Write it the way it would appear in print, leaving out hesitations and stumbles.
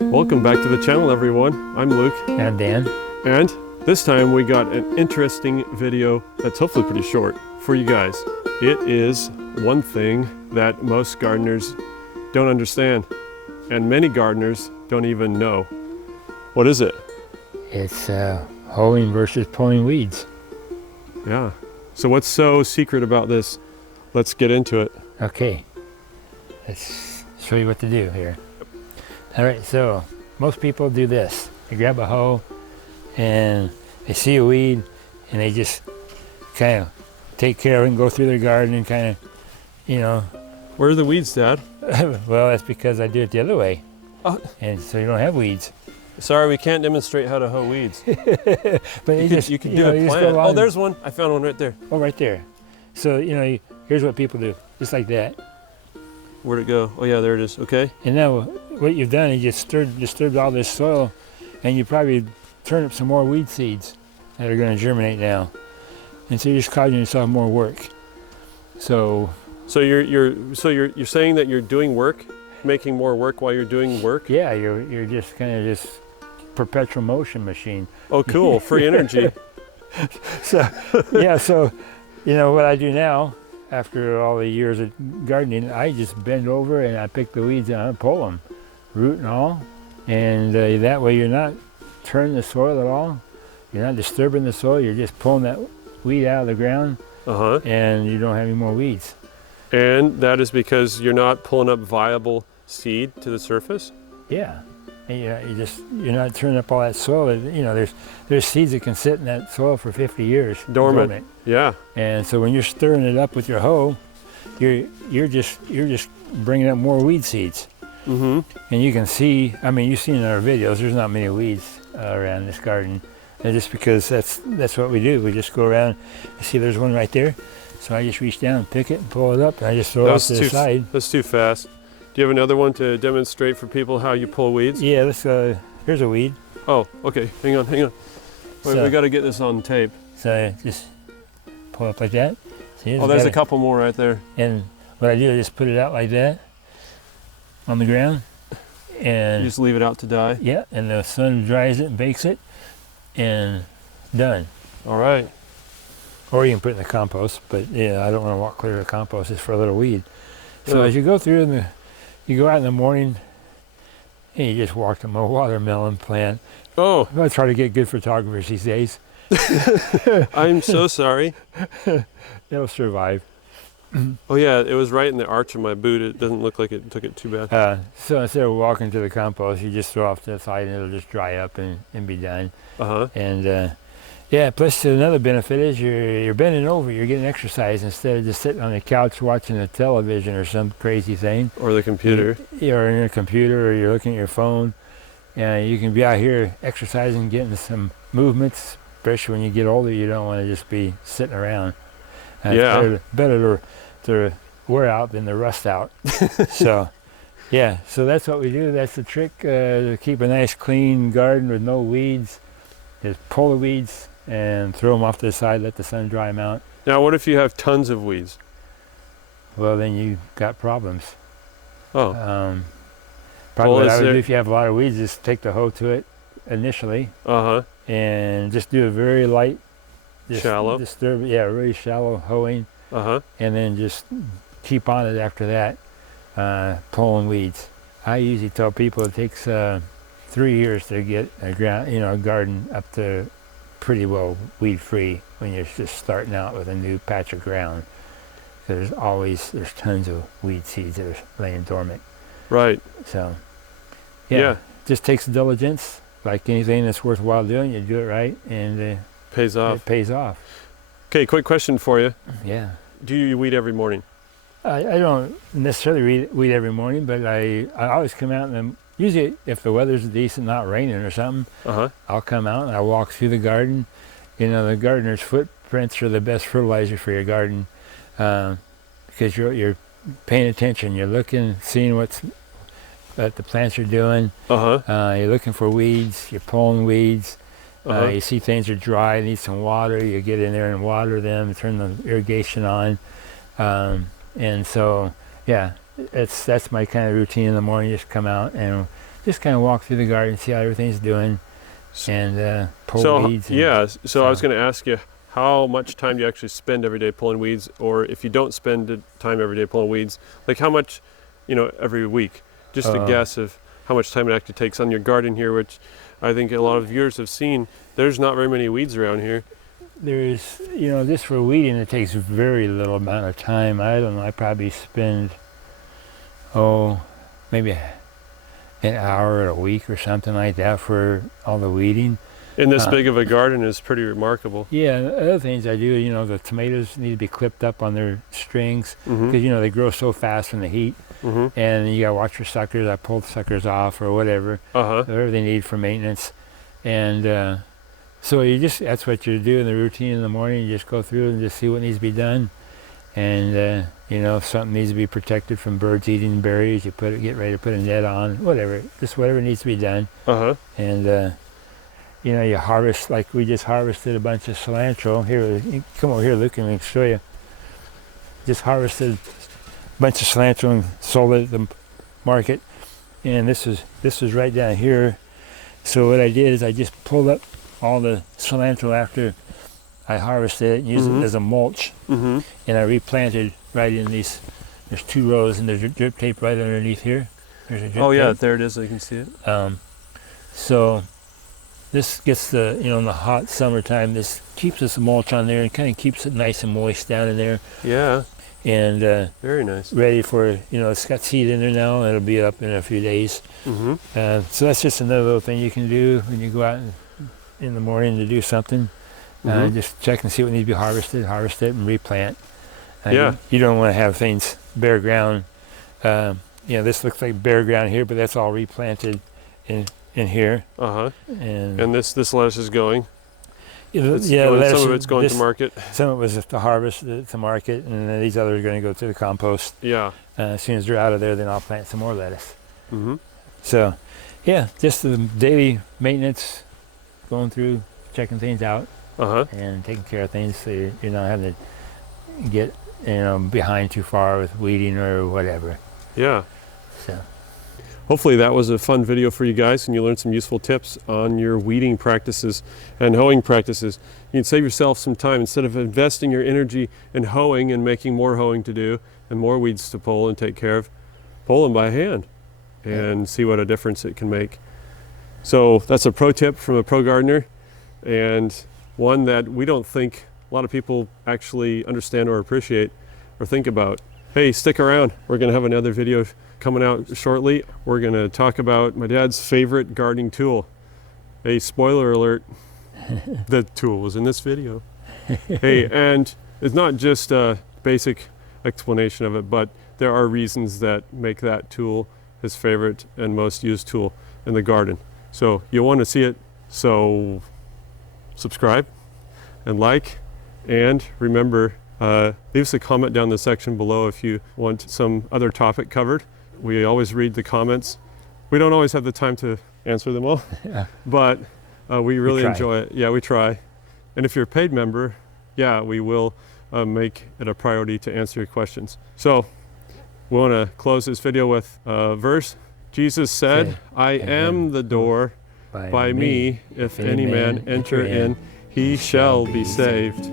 Welcome back to the channel, everyone. I'm Luke. And Dan. And this time we got an interesting video that's hopefully pretty short for you guys. It is one thing that most gardeners don't understand, and many gardeners don't even know. What is it? It's hoeing versus pulling weeds. Yeah. So what's so secret about this? Let's get into it. Okay. Let's show you what to do here. All right, so most people do this. They grab a hoe and they see a weed and they just kind of take care of it and go through their garden and kind of, you know. Where are the weeds, Dad? Well, that's because I do it the other way. Oh. And so you don't have weeds. Sorry, we can't demonstrate how to hoe weeds. But you could do a plant. Oh, there's one. I found one right there. Oh, right there. So, here's what people do, just like that. Where'd it go? Oh yeah, there it is. Okay. And now what you've done is you disturbed all this soil, and you probably turned up some more weed seeds that are going to germinate now. And so you're just causing yourself more work. So you're saying that you're doing work, making more work while you're doing work? Yeah, you're just kind of this perpetual motion machine. Oh, cool. Free energy. So what I do now, after all the years of gardening, I just bend over and I pick the weeds and I pull them, root and all. And that way you're not turning the soil at all. You're not disturbing the soil. You're just pulling that weed out of the ground. Uh-huh. And you don't have any more weeds. And that is because you're not pulling up viable seed to the surface? Yeah. And you're not turning up all that soil. There's seeds that can sit in that soil for 50 years. Dormant. Yeah. And so when you're stirring it up with your hoe, you're just bringing up more weed seeds. Mm-hmm. And you can see, you've seen in our videos, there's not many weeds around this garden. And just because that's what we do. We just go around. You see, there's one right there. So I just reach down and pick it and pull it up, and I just throw it off to the side. That's too fast. Do you have another one to demonstrate for people how you pull weeds? Yeah, here's a weed. Oh, okay. Hang on. Wait, we got to get this on tape. So I just pull up like that. See, there's a couple more right there. And what I do is just put it out like that on the ground. And you just leave it out to die? Yeah, and the sun dries it and bakes it, and done. All right. Or you can put it in the compost, but yeah, I don't want to walk clear of the compost. It's for a little weed. So as you go through, you go out in the morning, and you just walk to my watermelon plant. Oh. I try to get good photographers these days. I'm so sorry. It'll survive. Oh yeah, it was right in the arch of my boot. It doesn't look like it took it too bad. So instead of walking to the compost, you just throw off to the side and it'll just dry up and be done. Uh-huh. And plus another benefit is you're bending over, you're getting exercise instead of just sitting on the couch watching the television or some crazy thing. Or the computer. Or in a computer, or you're looking at your phone. You can be out here exercising, getting some movements, especially when you get older. You don't want to just be sitting around. It's better to wear out than to rust out. So that's what we do. That's the trick, to keep a nice clean garden with no weeds. Just pull the weeds and throw them off to the side, let the sun dry them out. Now, what if you have tons of weeds? Well, then you got problems. Oh. Probably what I would do if you have a lot of weeds, just take the hoe to it initially. Uh-huh. And just do a very light, shallow? Really shallow hoeing. Uh-huh. And then just keep on it after that, pulling weeds. I usually tell people it takes 3 years to get a garden up to pretty well weed-free when you're just starting out with a new patch of ground. There's tons of weed seeds that are laying dormant. Right. So, yeah. Just takes diligence. Like anything that's worthwhile doing, you do it right, and it pays off. Okay, quick question for you. Yeah. Do you weed every morning? I don't necessarily weed every morning, but I always come out and usually if the weather's decent, not raining or something, I'll come out and I walk through the garden. The gardener's footprints are the best fertilizer for your garden, because you're paying attention. You're looking, seeing what the plants are doing. You're looking for weeds. You're pulling weeds. You see things are dry, need some water. You get in there and water them, turn the irrigation on. And so, that's my kind of routine in the morning. Just come out and just kind of walk through the garden, see how everything's doing, and pull weeds. So I was going to ask you, how much time do you actually spend every day pulling weeds? Or if you don't spend time every day pulling weeds, like how much, every week? Just a guess of how much time it actually takes on your garden here, which I think a lot of viewers have seen. There's not very many weeds around here. There's, just for weeding, it takes very little amount of time. I don't know, I probably spend, maybe an hour a week or something like that for all the weeding. And this big of a garden is pretty remarkable. Yeah, other things I do, the tomatoes need to be clipped up on their strings because, they grow so fast from the heat. And you got to watch your suckers. I pull the suckers off or whatever, whatever they need for maintenance. And so that's what you do in the routine in the morning. You just go through and just see what needs to be done. And, if something needs to be protected from birds eating berries, you get ready to put a net on, whatever needs to be done. And, you harvest, like we just harvested a bunch of cilantro. Here, come over here, Luke, and let me show you. Just harvested a bunch of cilantro and sold it at the market. And this was right down here. So what I did is I just pulled up all the cilantro after I harvested it and used it as a mulch. And I replanted right in these. There's 2 rows, and there's a drip tape right underneath here. There's a drip tape. There it is. I can see it. So this gets in the hot summertime, this keeps this mulch on there and kind of keeps it nice and moist down in there. Yeah. And very nice. Ready for, it's got seed in there now, and it'll be up in a few days. So that's just another little thing you can do when you go out in the morning to do something. Just check and see what needs to be harvested, harvest it, and replant. You don't want to have things bare ground. This looks like bare ground here, but that's all replanted in here. And this lettuce is going. Some of it's going to market. Some of it was to harvest to market, and then these others are going to go to the compost. Yeah. As soon as they're out of there, then I'll plant some more lettuce. So, just the daily maintenance, going through, checking things out, and taking care of things so you're not having to get behind too far with weeding or whatever. Yeah. So. Hopefully that was a fun video for you guys and you learned some useful tips on your weeding practices and hoeing practices. You can save yourself some time instead of investing your energy in hoeing and making more hoeing to do and more weeds to pull and take care of. Pull them by hand and see what a difference it can make. So that's a pro tip from a pro gardener, and one that we don't think a lot of people actually understand or appreciate or think about. Hey, stick around. We're going to have another video coming out shortly. We're going to talk about my dad's favorite gardening tool. A spoiler alert, the tool was in this video. Hey, and it's not just a basic explanation of it, but there are reasons that make that tool his favorite and most used tool in the garden. So you'll want to see it, so subscribe and like, and remember, leave us a comment down in the section below if you want some other topic covered. We always read the comments. We don't always have the time to answer them all, but we really enjoy it. Yeah, we try. And if you're a paid member, we will make it a priority to answer your questions. So we want to close this video with a verse. Jesus said, I am the door. By me, if any man enter in, he shall be saved.